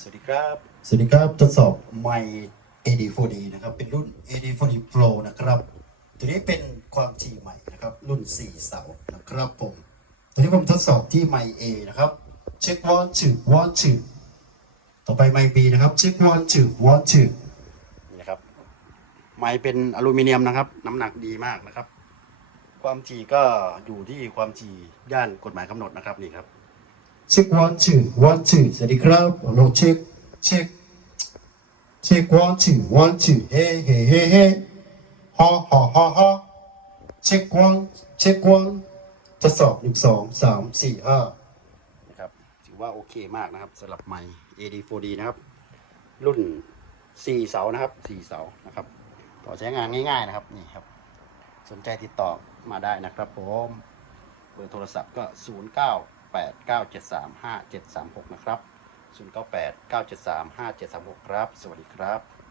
สวัสดีครับ สวัสดีครับ ทดสอบไมค์ AD4D นะครับ เป็นรุ่น AD4D Pro นะครับ ตัวนี้เป็นความถี่ใหม่นะครับ รุ่น 4 เสา นะครับผม ตัวนี้ผมทดสอบที่ไมค์ A นะครับ เช็ควอนชื่อวอนชื่อต่อไปไมค์ B นะครับ เช็ควอนชื่อวอนชื่อนี่นะครับ ไม้เป็นอลูมิเนียมนะครับ น้ำหนักดีมากนะครับ ความถี่ก็อยู่ที่ความถี่ย่านกฎหมายกำหนดนะครับนี่ครับ เช็ควอนชื่อวอนชื่อสวัสดีครับโลเช็คเช็คเช็ควอนชื่อวอนชื่อเฮ้เฮ้เฮ้เฮ้ฮ่าฮ่าฮ่าฮ่าเช็ควอนเช็ควอนทดสอบหนึ่งสองสามสี่ห้านะครับถือว่าโอเคมากนะครับสำหรับไมค์ AD4D นะครับ รุ่น4เสานะครับ4เสานะครับต่อใช้งานง่าย ๆนะครับนี่ครับสนใจติดต่อมาได้นะครับผม เบอร์โทรศัพท์ก็ 0 9 8 9 7 3 5 7 3 6 นะครับ 0 9 8 9 7 3 5 7 3 6 ครับ สวัสดีครับ